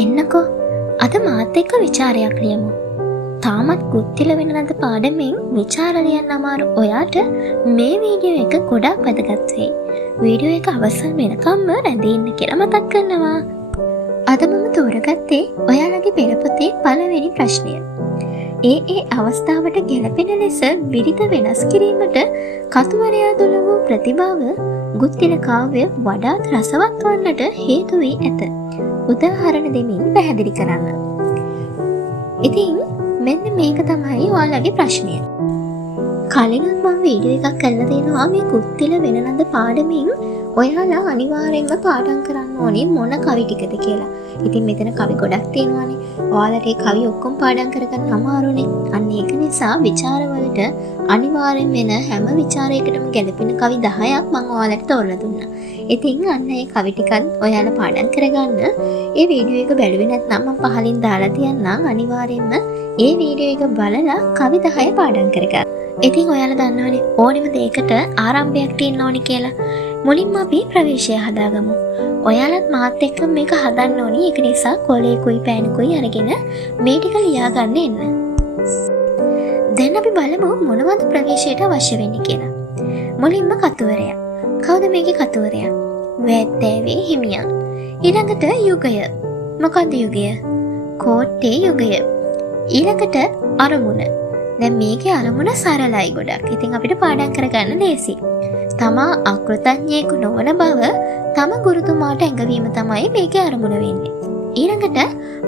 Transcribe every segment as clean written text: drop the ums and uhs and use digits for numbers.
එන්නකෝ අද මාත් එක්ක විචාරයක් ලියමු. තාමත් ගුත්තිල වෙන ලද පාඩමෙන් විචාර ලියන්න අමාරු ඔයාට මේ වීඩියෝ එක ගොඩක් වැදගත් වෙයි. වීඩියෝ එක අවසන් වෙනකම්ම රැඳී ඉන්න කියලා මතක් කරනවා. අද මම තෝරගත්තේ ඔයාලගේ පෙළ පොතේ පළවෙනි ප්‍රශ්නය. ඒ අවස්ථාවට ගැලපෙන ලෙස විරිත වෙනස් කිරීමට කතුවරයා තුළ වූ ප්‍රතිභාව ගුත්තිල කාව්‍ය වඩාත් රසවත් වන්නට හේතු වී ඇත. උදාහරණ දෙමින් පැහැදිලි කරන්න. ඉතින් මෙන්න මේක තමයි ඔයාලගේ ප්‍රශ්නය. කලිනුත් මම වීඩියෝ එකක් කරලා තියෙනවා මේ ගුත්තිල වෙන ලද පාඩමින් ඔයාලා අනිවාර්යෙන්ම පාඩම් කරන්න ඕනේ මොන කවි ටිකද කියලා. ඉතින් මෙතන කවි ගොඩක් තියෙනවානේ. ඔයාලට ඒ කවි ඔක්කොම පාඩම් කරගන්න අමාරුනේ. අන්න ඒක නිසා විචාරවලට අනිවාර්යෙන් වෙන හැම විචාරයකටම ගැලපෙන කවි 10ක් මම ඔයාලට තෝරලා දුන්නා. ඉතින් අන්න ඒ කවි ටිකත් ඔයාලා පාඩම් කරගන්න. ඒ වීඩියෝ එක බැලුවේ නැත්නම් මම පහලින් දාලා තියන්නම්. අනිවාර්යෙන්ම ඒ වීඩියෝ එක බලලා කවි 10 පාඩම් කරගන්න. ඉතින් ඔයාලා දන්නවනේ ඕනෙම දෙයකට ආරම්භයක් තියෙන්න ඕනේ කියලා. මුලින්ම අපි ප්‍රවේශය හදාගමු. ඔයාලත් මාත් එක්ක මේක හදන්න ඕනේ. ඒක නිසා කොලේකුයි පෑනකුයි අරගෙන මේ ටික ලියාගන්න එන්න. දැන් අපි බලමු මොනවද ප්‍රවේශයට අවශ්‍ය වෙන්නේ කියලා. මුලින්ම කතුවරයා. කවුද මේකේ කතුවරයා? වැත්තෑවේ හිමියන්. ඊළඟට යුගය. මොකක්ද යුගය? කෝට්ටේ යුගය. ඊළඟට අරමුණ. දැන් මේකේ අරමුණ සරලයි ගොඩක්. ඉතින් අපිට පාඩම් කරගන්න ලේසි. තමා අකෘතඥයෙකු නොවන බව තම ගුරුතුමාට ඇඟවීම තමයි මේකේ අරමුණ වෙන්නේ. ඊළඟට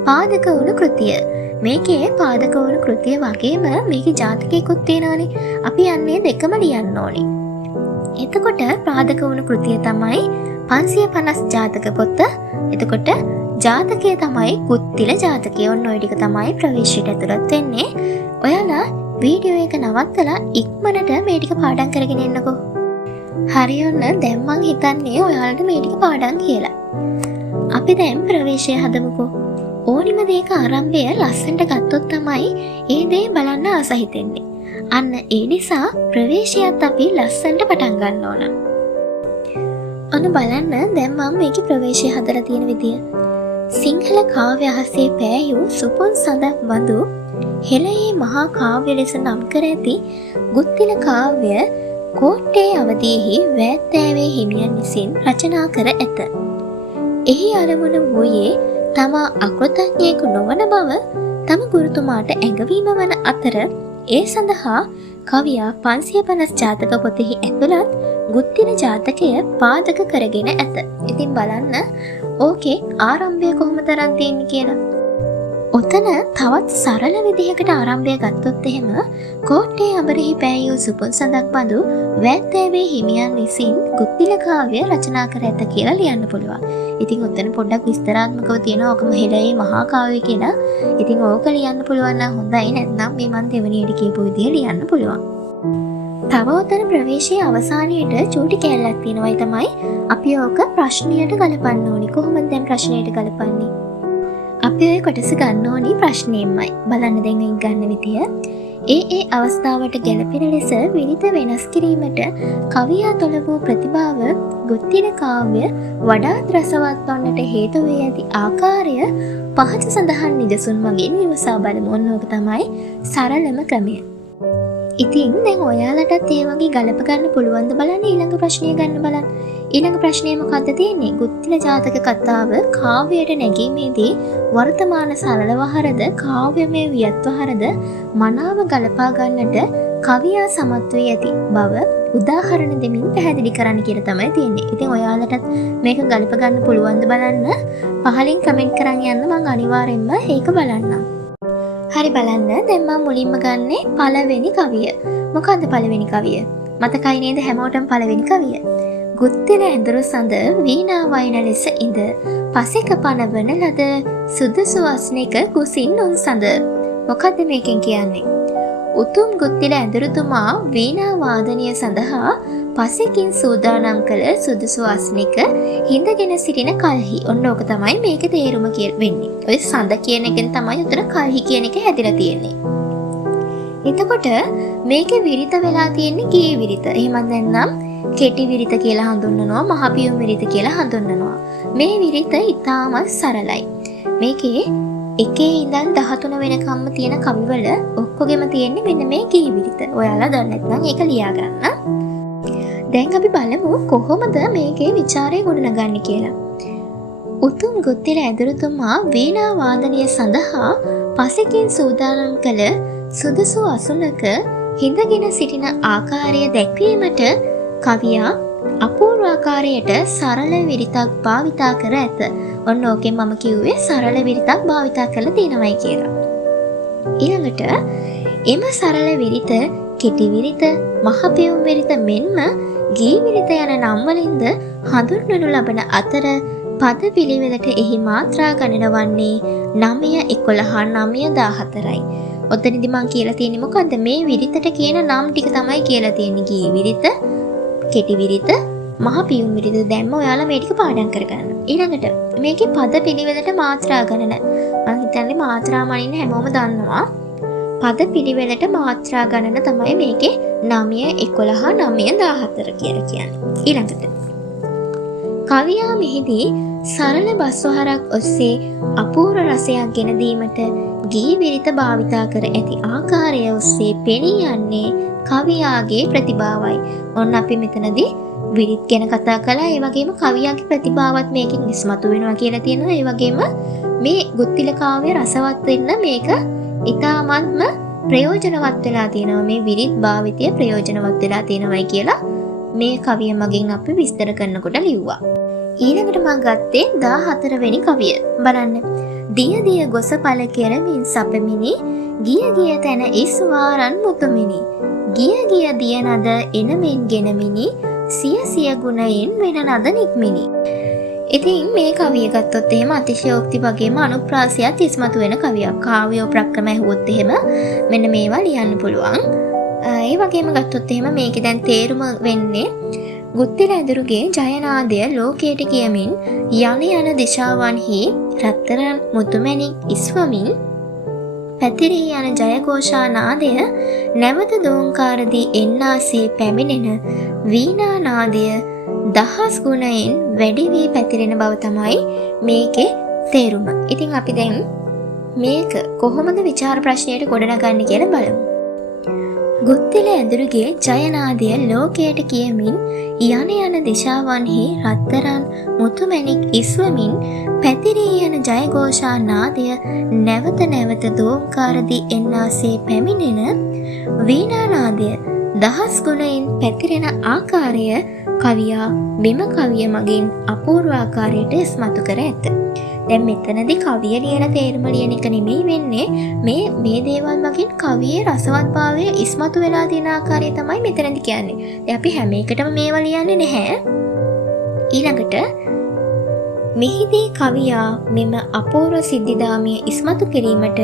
පාදක වුණු කෘතිය. මේකේ පාදක වුණු කෘතිය වගේම මේකේ ජාතකයකුත් තියෙනවානේ. අපි යන්නේ දෙකම ලියන්න ඕනේ. එතකොට පාදක වුණු කෘතිය තමයි 550 ජාතක පොත. එතකොට ජාතකය තමයි ගුත්තිල ජාතකය. ඔන්න ඔය ටික තමයි ප්‍රවේශයට ඇතුළත් වෙන්නේ. ඔයාලා වීඩියෝ එක නවත්තලා ඉක්මනට මේ ටික පාඩම් කරගෙන එන්නකෝ. හරි ඔන්න දැන් මං හිතන්නේ ඔයාලට මේ ටික පාඩම් කියලා. අපි දැන් ප්‍රවේශය හදමුකෝ. ඕනිම දෙයක ආරම්භය ලස්සනට ගත්තොත් තමයි ඒ දේ බලන්න ආස හිතෙන්නේ. අන්න ඒ නිසා ප්‍රවේශයත් අපි ලස්සනට පටන් ගන්න ඕන. ඔන්න බලන්න දැන් මම මේකේ ප්‍රවේශය හදලා තියෙන විදිය. සිංහල කාව්‍ය අහසේ පෑයූ සුපුන් සඳක් බඳු හෙළයේ මහා කාව්‍ය ලෙස නම් කර ඇති ගුත්තිල කාව්‍ය කෝට්ටේ අවධියෙහි වැත්තෑවේ හිමියන් විසින් රචනා කර ඇත. එහි අරමුණ වූයේ තමා අකෘතඥයෙකු නොවන බව තම ගුරුතුමාට ඇඟවීම වන අතර ඒ සඳහා කවියා 550 ජාතක පොතෙහි ඇතුළත් ගුත්තිල ජාතකය පාදක කරගෙන ඇත. ඉතින් බලන්න ඕකේ ආරම්භය කොහොමද තරම් තියෙන්නේ කියලා. ඔතන තවත් සරල විදිහකට ආරම්භය ගත්තොත් එහෙම කෝට්ටේ අඹරෙහි පෑයූ සුපුන් සඳක් බඳු වැත්තෑවේ හිමියන් විසින් ගුත්තිල කාව්‍ය රචනා කර ඇත කියලා ලියන්න පුළුවන්. ඉතින් ඔතන පොඩ්ඩක් විස්තරාත්මකව තියෙනවා ඕකම හෙළයේ මහා කාව්‍ය කියලා. ඉතින් ඕක ලියන්න පුළුවන් නම් හොඳයි. නැත්නම් මේ මන් දෙවෙනියට කියපු විදිහ ලියන්න පුළුවන්. තව ඔතන ප්‍රවේශයේ අවසානයේට චූටි කැලලක් තියෙනවා. ඒ තමයි අපි ඕක ප්‍රශ්නයට ගලපන්න ඕනි. කොහොමද දැන් ප්‍රශ්නයට ගලපන්නේ? අපි ඔය කොටස ගන්න ඕනි ප්‍රශ්නයෙන්මයි. බලන්න දැන් මේ ගන්න විදිය. ඒ අවස්ථාවට ගැලපෙන ලෙස විරිත වෙනස් කිරීමට කවියා තුළ වූ ප්‍රතිභාව ගුත්තිල කාව්‍ය වඩාත් රසවත් වන්නට හේතු වේ ඇති ආකාරය පහත සඳහන් නිදසුන් මගින් විමසා බලමු. ඕක තමයි සරලම ක්‍රමය. ඉතින් දැන් ඔයාලටත් ඒ වගේ ගලප ගන්න පුළුවන්ද බලන්න. ඊළඟ ප්‍රශ්නය ගන්න බලන්න. ඊළඟ ප්‍රශ්නය මොකක්ද තියෙන්නේ? ගුත්තිල ජාතක කතාව කාව්‍යයට නැගීමේදී වර්තමාන සරලවහරද කාව්‍යමය වියත්වහරද මනාව ගලපා ගන්නට කවියා සමත් වී ඇති බව උදාහරණ දෙමින් පැහැදිලි කරන්න කියලා තමයි තියෙන්නේ. ඉතින් ඔයාලටත් මේක ගලප ගන්න පුළුවන්ද බලන්න. පහලින් කමෙන්ට් කරන් යන්න මම අනිවාර්යෙන්ම ඒක බලන්නම්. හරි බලන්න දැන් මම මුලින්ම ගන්නේ පළවෙනි කවිය. මොකද්ද පළවෙනි කවිය? මතකයි නේද හැමෝටම පළවෙනි කවිය? ගුත්තිල ඇඳුරු සඳ වීණා වයින ලෙස ඉඳ පසෙක පනවන ලද සුදුසු අස්නෙක කුසින් උන් සඳ. මොකද්ද මේකෙන් කියන්නේ? උතුම් ගුත්තිල ඇඳුරුතුමා වීණා වාදනය සඳහා පසෙකින් සූදානම් කළ සුදුසු අස්නෙක හිඳගෙන සිටින කල්හි. ඔන්න ඕක තමයි මේකේ තේරුම වෙන්නේ. ඔය සඳ කියන එකෙන් තමයි උතන කල්හි කියන එක හැදිලා තියෙන්නේ. එතකොට මේකේ විරිත වෙලා තියෙන්නේ ගී විරිත. එහෙමත් නැත්නම් කෙටි විරිත කියලා හඳුන්වනවා, මහපියුම් විරිත කියලා හඳුන්වනවා. මේ විරිත ඉතාමත් සරලයි. මේකේ එකේ ඉඳන් 13 වෙනකම්ම තියෙන කවිවල ඔක්කොගෙම තියෙන්නේ මෙන්න මේ ගීවිරිත. ඔයාලා දන්නේ නැත්නම් ඒක ලියා ගන්න. දැන් අපි බලමු කොහොමද මේකේ ਵਿਚාරය ගොඩනගන්නේ කියලා. උතුම් ගුත්තිල ඇදුරුතුමා වීණා වාදනය සඳහා පසකින් සූදානම් කළ සුදුසු අසුනක හිඳගෙන සිටින ආකාරය දැක්වීමට කවියා අපූර්ව ආකාරයට සරල විරිතක් භාවිතා කර ඇත. ඔන්න ඕකෙන් මම කිව්වේ සරල විරිතක් භාවිතා කරලා තියෙනවයි කියලා. ඊළඟට එම සරල විරිත, කෙටි විරිත, මහ පියුම් විරිත මෙන්ම ගී විරිත යන නම් වලින්ද හඳුන්වනු ලබන අතර පද පිළිවෙලට එහි මාත්‍රා ගණන වන්නේ 9, 11, 9, 14යි. ඔතනදි මං කියලා තියෙන්නේ මොකද්ද? මේ විරිතට කියන නම් ටික තමයි කියලා තියෙන්නේ. ගී විරිත, කෙටි විරිත, මහ පියුම් විරිත. දැන්ම ඔයාලා මේ ටික පාඩම් කරගන්න. ඊළඟට මේකේ පද පිළිවෙලට මාත්‍රා ගණන. මං හිතන්නේ මාත්‍රා මනින්න හැමෝම දන්නවා. පද පිළිවෙලට මාත්‍රා ගණන තමයි මේකේ 9, 11, 9, 14 කියලා කියන්නේ. ඊළඟට කවියා මෙහිදී සරල බස්වහරක් ඔස්සේ අපූර්ව රසයක් ගෙන දීමට ගී විරිත භාවිතා කර ඇති ආකාරය ඔස්සේ පෙනී යන්නේ කවියාගේ ප්‍රතිභාවයි. ඔන්න අපි මෙතනදී විරිත් ගැන කතා කළා. ඒ වගේම කවියාගේ ප්‍රතිභාවත් මේකෙන් ඉස්මතු වෙනවා කියලා තියෙනවා. ඒ වගේම මේ ගුත්තිල කාව්‍ය රසවත් වෙන්න මේක ඉතාමත්ම ප්‍රයෝජනවත් වෙලා තියෙනවා. මේ විරිත් භාවිතය ප්‍රයෝජනවත් වෙලා තියෙනවායි කියලා මේ කවිය මගින් අපි විස්තර කරනකොට ලිව්වා. ඊළඟට මම ගත්තේ 14 වෙනි කවිය. බලන්න. දිය දිය ගොස පල කෙරමින් සපමිනි ගිය ගිය තැන ඉස්වාරන් මුතුමිනි ගිය ගිය දිය නද එනමින් ගෙනමිනි සිය සිය ගුණයෙන් වෙන නද නික්මිනි. ඉතින් මේ කවිය ගත්තොත් එහෙම අතිශයෝක්ති වගේම අනුප්‍රාසයත් ඉස්මතු වෙන කවියක්. කාව්‍ය ප්‍රක්‍රම ඇහුවොත් එහෙම මෙන්න මේවා ලියන්න පුළුවන්. ඒ වගේම ගත්තොත් එහෙම මේකේ දැන් තේරුම වෙන්නේ ගුත්තිල ඇදුරුගේ ජයනාදය ලෝකයට කියමින් යන යන දිශාවන්හි රත්තරන් මුතුමැණික් ඉස්වමින් පැතිරී යන ජයഘോഷා නාදය නැවත දෝංකාරදී එන්නාසේ පැමිණෙන වීණා නාදය දහස් ගුණයෙන් වැඩි වී පැතිරෙන බව තමයි මේකේ තේරුම. ඉතින් අපි දැන් මේක කොහොමද විචාර ප්‍රශ්නයට ගොඩනගන්නේ කියලා බලමු. ගුත්තිල ඇදුරුගේ ජයනාදය ලෝකයට කියමින් යන යන දිශාවන්හි රත්තරන් මුතුමැණික් ඉස්වමින් පැතිරී යන ජයഘോഷා නාදය නැවත නැවත දෝංකාරදී එන්නාසේ පැමිණෙන වීණා නාදය දහස් ගුණයෙන් පැතිරෙන ආකාරය කවියා මෙම කවිය මගින් අපූර්ව ආකාරයට ඉස්මතු කර ඇත. දැන් මෙතනදී කවිය ලියන තේරුම ලියන එක නෙමෙයි වෙන්නේ, මේ දේවල් මගින් කවියේ රසවත්භාවය ඉස්මතු වෙලා තියෙන ආකාරය තමයි මෙතනදී කියන්නේ. දැන් අපි හැම එකටම මේවා ලියන්නේ නැහැ. ඊළඟට මෙහිදී කවියා මෙම අපූර්ව සිද්ධිදාමිය ඉස්මතු කිරීමට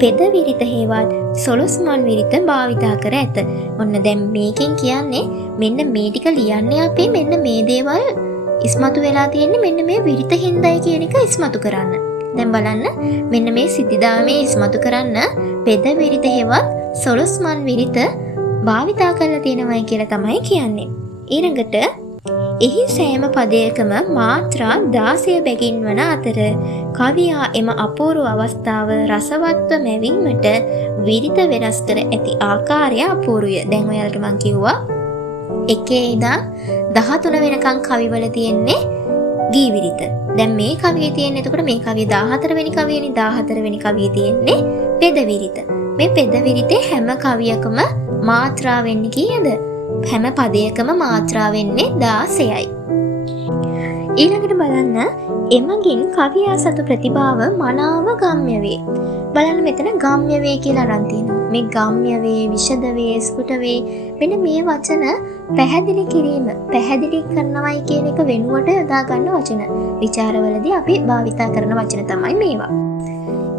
පෙද විරිත හේවත් සොළොස්මන් විරිත භාවිතා කර ඇත. ඔන්න දැන් මේකෙන් කියන්නේ මෙන්න මේ ටික ලියන්නේ අපි මෙන්න මේ දේවල් ඉස්මතු වෙලා තියෙන්නේ මෙන්න මේ විරිත හින්දායි කියන එක ඉස්මතු කරන්න. දැන් බලන්න මෙන්න මේ සිද්ධිදාමයේ ඉස්මතු කරන්න පෙද විරිත හේවත් සොළොස්මන් විරිත භාවිතා කරලා තියෙනවයි කියලා තමයි කියන්නේ. ඊළඟට එහි සෑම පදයකම මාත්‍රා 16 බැගින් වන අතර කවියා එම අපූර්ව අවස්ථාව රසවත්ව මැවීමට විරිත වෙනස් කර ඇති ආකාරය අපූර්වය. දැන් ඔයාලට මම කිව්වා එකේ ඉඳන් 13 වෙනකන් කවිවල තියෙන්නේ ගී විරිත. දැන් මේ කවියේ තියෙන්නේ එතකොට මේ කවිය 14 වෙනි කවියනේ 14 වෙනි කවියේ තියෙන්නේ පෙද විරිත. මේ පෙද විරිතේ හැම කවියකම මාත්‍රා වෙන්නේ කීයද? හැම පදයකම මාත්‍රා වෙන්නේ 16යි. ඊළඟට බලන්න එමගින් කවියා සතු ප්‍රතිභාව මනාව ගම්‍ය වේ. බලන්න මෙතන ගම්‍ය වේ කියලා අරන් තියෙනවා. මේ ගම්‍ය වේ, විෂද වේ, ස්ಫುಟ වේ මෙන්න මේ වචන පැහැදිලි කිරීම, පැහැදිලි කරනවයි කියන එක වෙනුවට යොදා ගන්න වචන. විචාරවලදී අපි භාවිතා කරන වචන තමයි මේවා.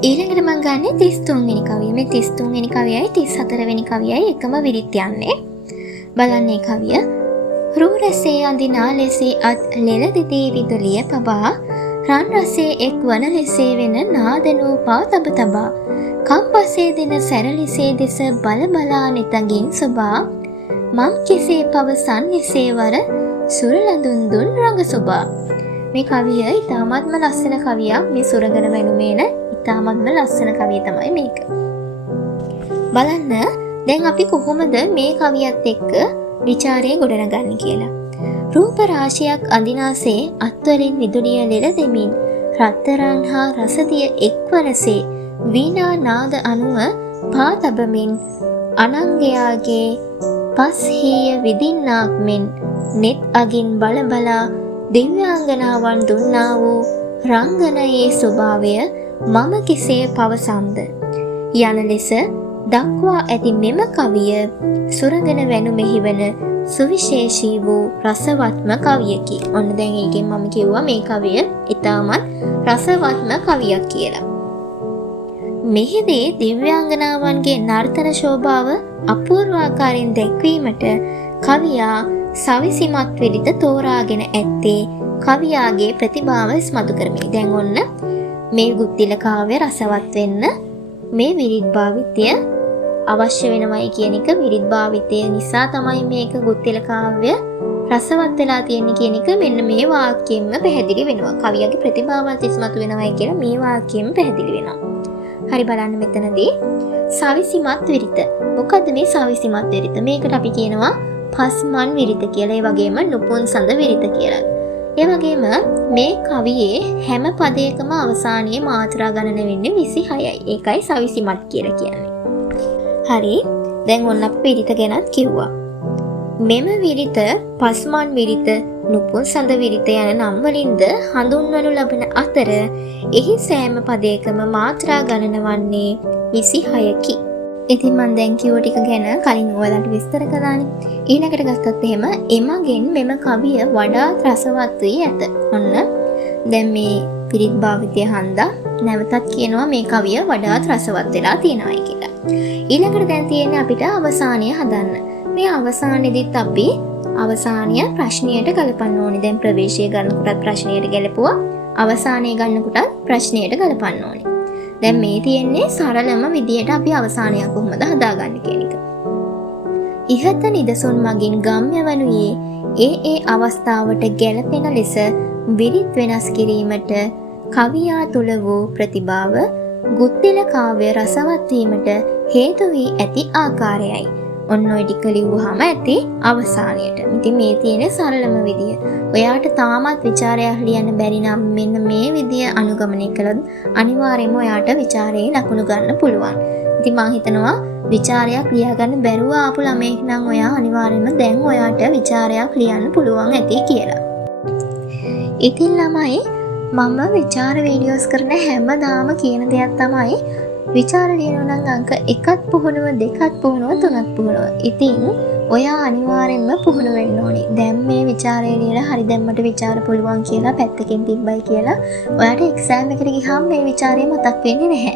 ඊළඟට මම ගන්නේ 33 වෙනි කවිය. මේ 33 වෙනි කවියයි 34 වෙනි කවියයි එකම විරිත් යන්නේ. බලන්නේ කවිය රූ රසේ අඳිනා ලෙසේ අත් ලෙල දිදී විදුලිය පබා රන් රසේ එක් වන ලෙසේ වෙන නාදනූපා තබ තබා කම්පසේ දෙන සැරලිසේ දෙස බල බලා නිතගින් සොබා මම් කෙසේ පවසන් එසේ වර සුරලඳුන් දුන් රඟ සොබා මේ කවිය ඉතාමත්ම ලස්සන කවියක්. මේ සුරංගන වැනුමේන ඉතාමත්ම ලස්සන කවිය තමයි මේක. බලන්න දැන් අපි කොහොමද මේ කවියත් එක්ක විචාරය ගොඩනගන්නේ කියලා. රූප රාශියක් අඳිනාසේ අත්වලින් විදුලිය ලෙල දෙමින් රත්තරන් හා රසදිය එක්වනසේ වීණා නාද අනුව පා තබමින් අනංගයාගේ පස් හීය විදින්නාක් මෙන් net අගින් බල බලා දිව්‍යාංගනාවන් දුන්නා වූ රංගනයේ ස්වභාවය මම කෙසේ පවසන්ද යන ලෙස දක්වා ඇති මෙම කවිය සුරංගන වැනුමෙහි වන සුවිශේෂී වූ රසවත්ම කවියකි. ඔන්න දැන් ඒකෙන් මම කිව්වා මේ කවිය ඉතාමත් රසවත්ම කවියක් කියලා. මෙහිදී දිව්‍යාංගනාවන්ගේ නර්තන ශෝභාව අපූර්ව ආකාරයෙන් දැක්වීමට කවියා සවිසිමත් විදිහට තෝරාගෙන ඇත්තේ කවියාගේ ප්‍රතිභාව ඉස්මතු කරමින්. දැන් ඔන්න මේ ගුත්තිල කාව්‍ය රසවත් වෙන්න මේ විරිත් භාවිතය අවශ්‍ය වෙනවයි කියන එක, විරිත් භාවිතය නිසා තමයි මේක ගුත්තිල කාව්‍ය රසවත් වෙලා තියෙන්නේ කියන එක මෙන්න මේ වාක්‍යයෙන්ම පැහැදිලි වෙනවා. කවියාගේ ප්‍රතිභාවත් ඉස්මතු වෙනවයි කියලා මේ වාක්‍යයෙන්ම පැහැදිලි වෙනවා. හරි බලන්න මෙතනදී සවිසිමත් විරිත. මොකද්ද මේ සවිසිමත් විරිත? මේකට අපි කියනවා පස්මන් විරිත කියලා. ඒ වගේම නුපුන් සඳ විරිත කියලා. ඒ වගේම මේ කවියේ හැම පදයකම අවසානයේ මාත්‍රා ගණන වෙන්නේ 26යි. ඒකයි සවිසිමත් කියලා කියන්නේ. හරි. දැන් ඔන්න අපි විරිත ගැනත් කිව්වා. මෙම විරිත පස්මන් විරිත, නුපුන් සඳ විරිත යන නම් වලින්ද හඳුන්වනු ලබන අතර එහි සෑම පදයකම මාත්‍රා ගණන වන්නේ 26කි. ඉතින් මම දැන් කියව ටික ගැන කලින් ඔයාලට විස්තර කළානේ. ඊළඟට ගත්තොත් එහෙම එමගෙන් මෙම කවිය වඩාත් රසවත් වී ඇත. ඔන්න දැන් මේ පිරිත් භාවිතය හන්දා නැවතත් කියනවා මේ කවිය වඩාත් රසවත් වෙලා තියෙනවායි කියලා. ඊළඟට දැන් තියෙන්නේ අපිට අවසානය හදන්න. මේ අවසානයේදීත් අපි අවසානය ප්‍රශ්නයට ගලපන්න ඕනේ. දැන් ප්‍රවේශය ගන්නකොටත් ප්‍රශ්නයට ගැලපුවා. අවසානය ගන්නකොටත් ප්‍රශ්නයට ගලපන්න ඕනේ. දැන් මේ තියෙන්නේ සරලම විදියට අපි අවසානයක් කොහොමද හදාගන්නේ කියන එක. ඉහත නිදසුන් මගින් ගම්‍ය වනුයේ ඒ අවස්ථාවට ගැලපෙන ලෙස විරිත් වෙනස් කිරීමට කවියා තුළ වූ ප්‍රතිභාව ගුත්තිල කාව්‍ය රසවත් වීමට හේතු වී ඇති ආකාරයයි. ඔන්න ඔය ටික ලිව්වහම ඇති අවසානයට. ඉතින් මේ තියෙන සරලම විදිය. ඔයාට තාමත් විචාරයක් ලියන්න බැරි නම් මෙන්න මේ විදිය අනුගමනය කළොත් අනිවාර්යයෙන්ම ඔයාට විචාරයේ ලකුණු ගන්න පුළුවන්. ඉතින් මම හිතනවා විචාරයක් ලියාගන්න බැරුව ආපු ළමයෙක් නම් ඔයා අනිවාර්යයෙන්ම දැන් ඔයාට විචාරයක් ලියන්න පුළුවන් ඇති කියලා. ඉතින් ළමයි මම විචාර වීඩියෝස් කරන හැමදාම කියන දෙයක් තමයි විචාර ලියනවා නම් අංක 1ත් පුහුණුව 2ත් පුහුණුව 3ත් පුහුණුව. ඉතින් ඔයා අනිවාර්යෙන්ම පුහුණු වෙන්න ඕනේ. දැන් මේ විචාරය ලියලා හරි දැම්මට විචාර පුළුවන් කියලා පැත්තකින් තිබ්බයි කියලා ඔයාට එක්සෑම් එකට ගියාම මේ විචාරය මතක් වෙන්නේ නැහැ.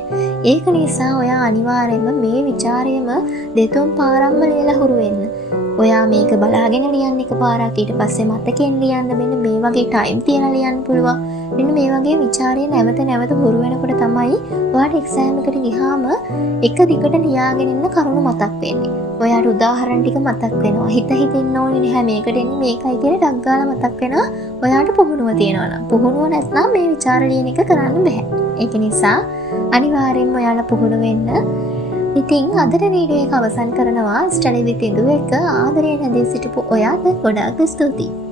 ඒක නිසා ඔයා අනිවාර්යෙන්ම මේ විචාරයම දෙතුන් පාරක්ම ලියලා හුරු වෙන්න. ඔයා මේක බලාගෙන ලියන්න එකපාරක්, ඊට පස්සේ මතකෙන් ලියන්න මෙන්න මේ වගේ ටයිම් තියලා ලියන්න පුළුවන්. මෙන්න මේ වගේ විචාරය නැවත නැවත හුරු වෙනකොට තමයි ඔයාට එක්සෑම් එකට ගියාම එක දිගට ලියාගෙන ඉන්න කරුණු මතක් වෙන්නේ. ඔයාට උදාහරණ ටික මතක් වෙනවා. හිත හිතින්න ඕනේ නැහැ මේකට එන්නේ මේකයි කියලා ඩක් ගාලා මතක් වෙනවා. ඔයාට පුහුණුව තියෙනවා නම්. පුහුණුව නැත්නම් මේ විචාර ලියන එක කරන්න බෑ. ඒක නිසා අනිවාර්යෙන්ම ඔයාලා පුහුණු වෙන්න. ඉතින් අදට වීඩියෝ එක අවසන් කරනවා. ස්ටඩි විත් ඉඳු එක ආදරයෙන් හැදී සිටපු ඔයාට ගොඩාක් ස්තුතියි.